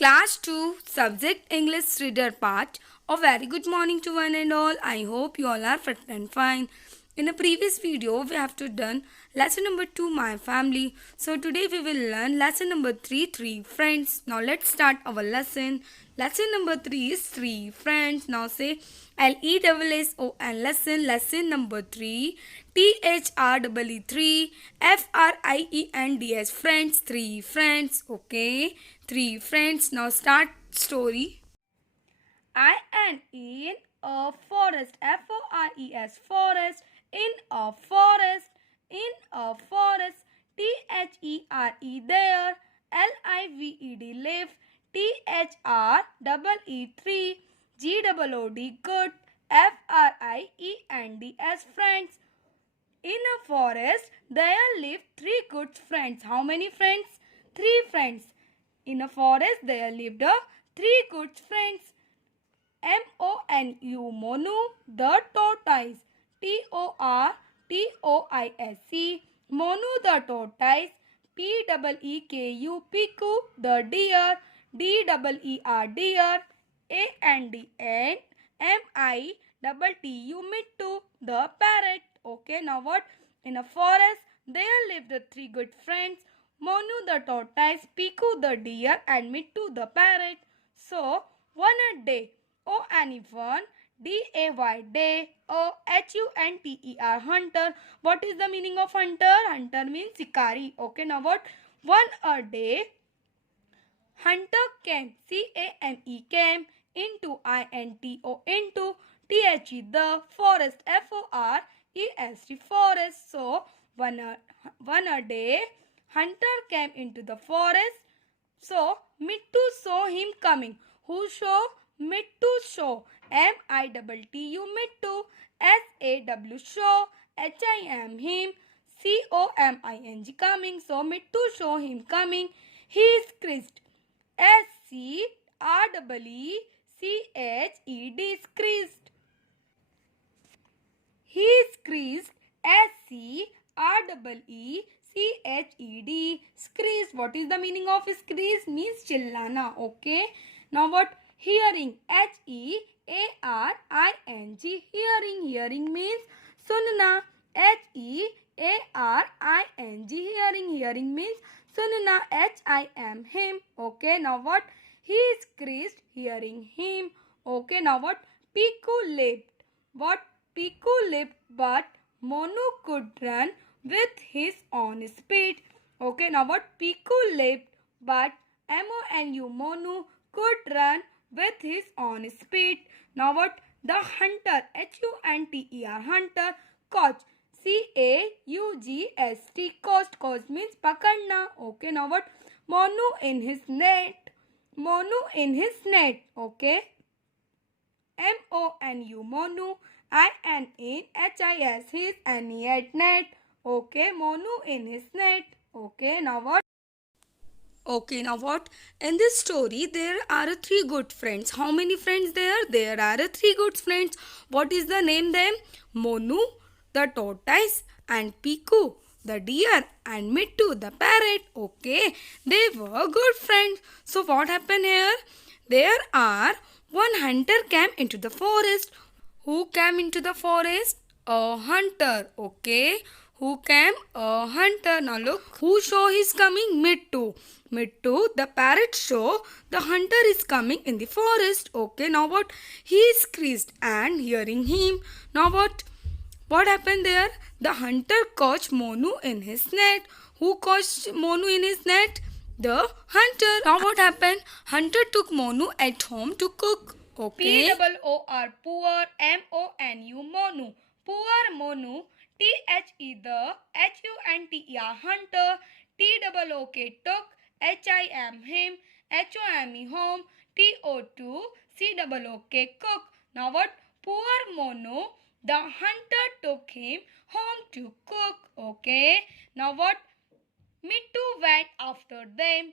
Class 2 Subject English Reader Part. A very good morning to one and all. I hope you all are fit and fine. In a previous video, we have to done lesson number 2 My Family. So today we will learn lesson number 3 Three Friends. Now let's start our lesson. Lesson number 3 is Three Friends. Now say LESSON lesson number 3 THREE 3 FRIENDS friends. Three friends. Okay, three friends. Now start story. I am in a forest. FORES forest. In a forest. In a forest. THERE there. LIVED live. THREE 3 GOOD good. FRIENDS friends. In a forest, there lived three good friends. How many friends? Three friends. In a forest, there lived three good friends. MONU, Monu, the tortoise. TORTOISE, Monu the tortoise. PEEKU, Piku, the deer. DEER, deer. MITTU, Mittu, the parrot. Okay, now what? In a forest, there lived the three good friends. Monu the tortoise, Piku the deer, and Mittu the parrot. So, one a day. O anyone. DAY day. HUNTER hunter. What is the meaning of hunter? Hunter means shikari. Okay, now what? One a day. Hunter came. CAME came. Into INTO into THE the forest. FOREST forest. So one a day hunter came into the forest. So Mittu saw him coming. Who saw? Mittu saw. MITTU Mittu. SAW saw. HIM him. COMING coming. So Mittu saw him coming. He screeched. SCREECHED screeched. He screeched. SCREECHED screeched. What is the meaning of screech? Means chillana. Okay. Now what? Hearing. HEARING. Hearing. Hearing means sunna. HEARING. Hearing. Hearing means sunna. HIM him. Okay. Now what? He screeched hearing him. Okay. Now what? Piku leaped. What? Piku leaped, but Monu could run with his own speed. Okay, now what? Piku leaped, but Monu could run with his own speed. Now what? The hunter, HUNTER hunter, caught. CAUGST caught. Caught means pakadna. Okay, now what? Monu in his net. Monu in his net. Okay. MONU Monu. INHIS his NET net. Okay, Monu in his net. Okay, now what? Okay, now what? In this story, there are three good friends. How many friends there? There are three good friends. What is the name them? Monu, the tortoise, and Piku, the deer, and Mittu, the parrot. Okay, they were good friends. So what happened here? There are one hunter came into the forest. Who came into the forest? A hunter. Okay. Who came? A hunter. Now look. Who saw he's coming? Mittu. Mittu, the parrot saw the hunter is coming in the forest. Okay. Now what? He screeched and hearing him. Now what? What happened there? The hunter caught Monu in his net. Who caught Monu in his net? The hunter. Now what happened? Hunter took Monu at home to cook. Okay. POOR poor. MONU Monu. Poor Monu. THE the HUNTER hunter. TOOK took. HIM him. HOME home. TO2 COOK cook. Now what? Poor Monu. The hunter took him home to cook. Okay. Now what? Mittu went after them.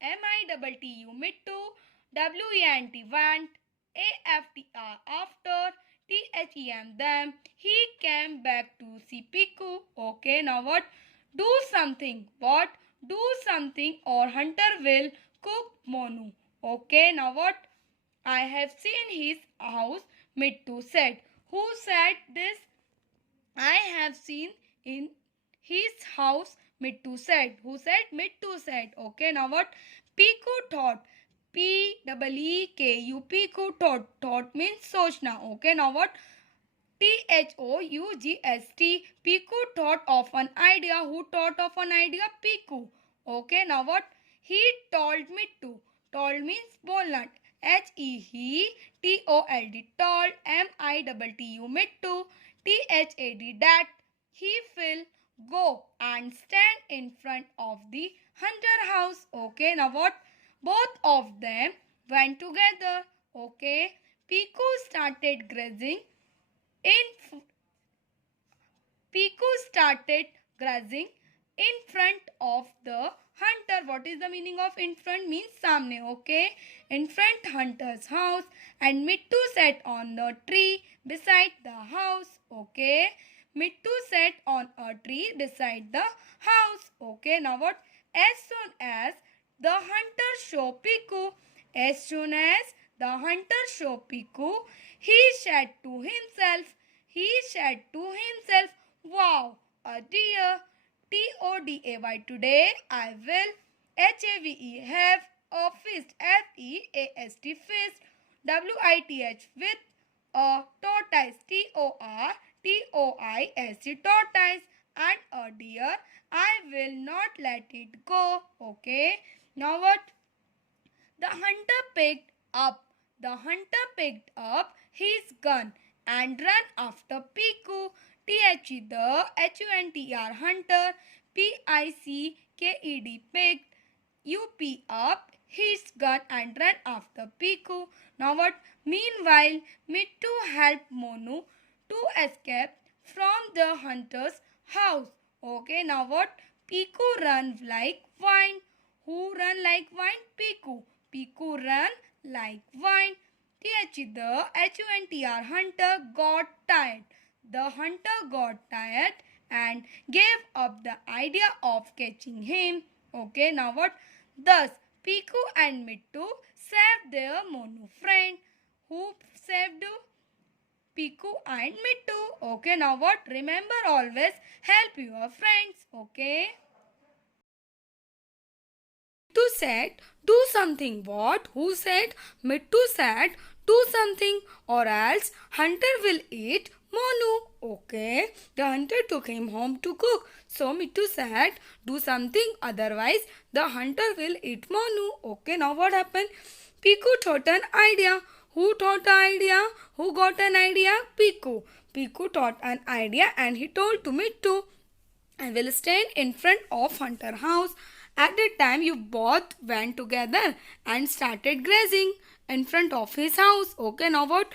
MITTU Mittu. WENT went. AFTR after. THEM them. He came back to see Piku. Okay, now what? Do something. What? Do something or hunter will cook Monu. Okay, now what? I have seen his house, Mittu said. Who said this? I have seen in his house, Mittu said. Who said? Mittu said. Okay, now what? Piku thought. P-E-E-K-U. Piku thought. Thought means Sochna. Okay, now what? T-H-O-U-G-S-T. Piku thought of an idea. Who thought of an idea? Piku. Okay, now what? He told me to. Told means bolna. H-E-He-T-O-L-D. Told. M-I-T-T-U. Mittu. T-H-A-D. That. He will go and stand in front of the hunter house. Okay, now what? Both of them went together. Okay. Piku started grazing in Piku started grazing in front of the hunter. What is the meaning of in front? Means samne. Okay. In front hunter's house, and Mittu sat on the tree beside the house. Okay. Mittu sat on a tree beside the house. Okay. Now what? As soon as the hunter saw Piku, as soon as the hunter saw Piku, he said to himself, wow, a deer, T-O-D-A-Y. Today I will, H-A-V-E, have a feast, F-E-A-S-T, feast, W-I-T-H, with a tortoise, T-O-R-T-O-I-S-E, tortoise, and a deer. I will not let it go. Okay. Now what? The hunter picked up his gun and ran after Piku. T-H-E, the H-U-N-T-R, hunter, P-I-C-K-E-D, picked, U-P, up his gun and ran after Piku. Now what? Meanwhile, Mittu helped Monu to escape from the hunter's house. Okay, now what? Piku ran like wine. Who ran like wine? Piku. Piku ran like wine. T-H-E, the H-U-N-T-R, hunter, got tired. The hunter got tired and gave up the idea of catching him. Okay, now what? Thus, Piku and Mittu saved their Monu friend. Who saved Piku and Mittu? Okay, now what? Remember, always help your friends. Okay. Mittu said, do something. What? Who said? Mittu said, do something, or else hunter will eat Monu. Okay. The hunter took him home to cook. So Mittu said, do something, otherwise the hunter will eat Monu. Okay. Now what happened? Piku thought an idea. Who thought the idea? Who got an idea? Piku. Piku thought an idea and he told to Mittu, I will stand in front of hunter house. At that time, you both went together and started grazing in front of his house. Okay, now what?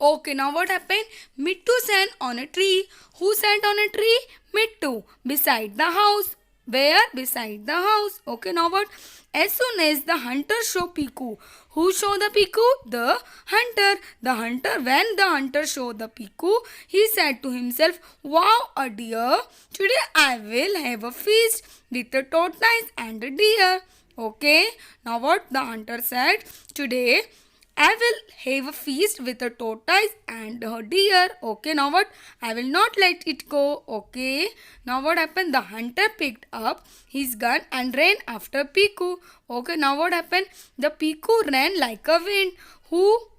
Okay, now what happened? Mittu sat on a tree. Who sat on a tree? Mittu. Beside the house. Where? Beside the house. Okay, now what? As soon as the hunter saw Piku. Who saw the Piku? The hunter. When the hunter saw the Piku, he said to himself, wow, a deer. Today I will have a feast with a tortoise and a deer. Okay, now what the hunter said? Today I will have a feast with a tortoise and a deer. Okay, now what? I will not let it go. Okay, now what happened? The hunter picked up his gun and ran after Piku. Okay, now what happened? The Piku ran like a wind. Who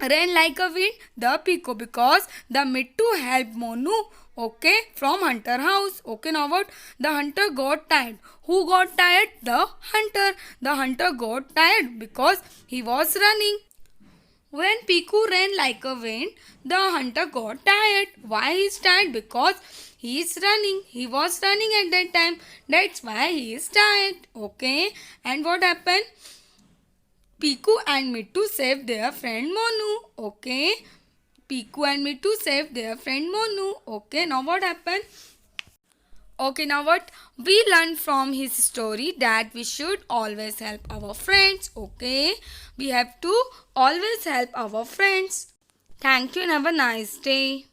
ran like a wind? The Piku, because the Mittu helped Monu. Okay, from hunter house. Okay, now what? The hunter got tired. Who got tired? The hunter. The hunter got tired because he was running. When Piku ran like a wind, the hunter got tired. Why he is tired? Because he is running. He was running at that time. That's why he is tired. Okay. And what happened? Piku and Mittu saved their friend Monu. Okay. Piku and Mittu saved their friend Monu. Okay. Now what happened? Okay, now what? We learned from his story that we should always help our friends. Okay. We have to always help our friends. Thank you and have a nice day.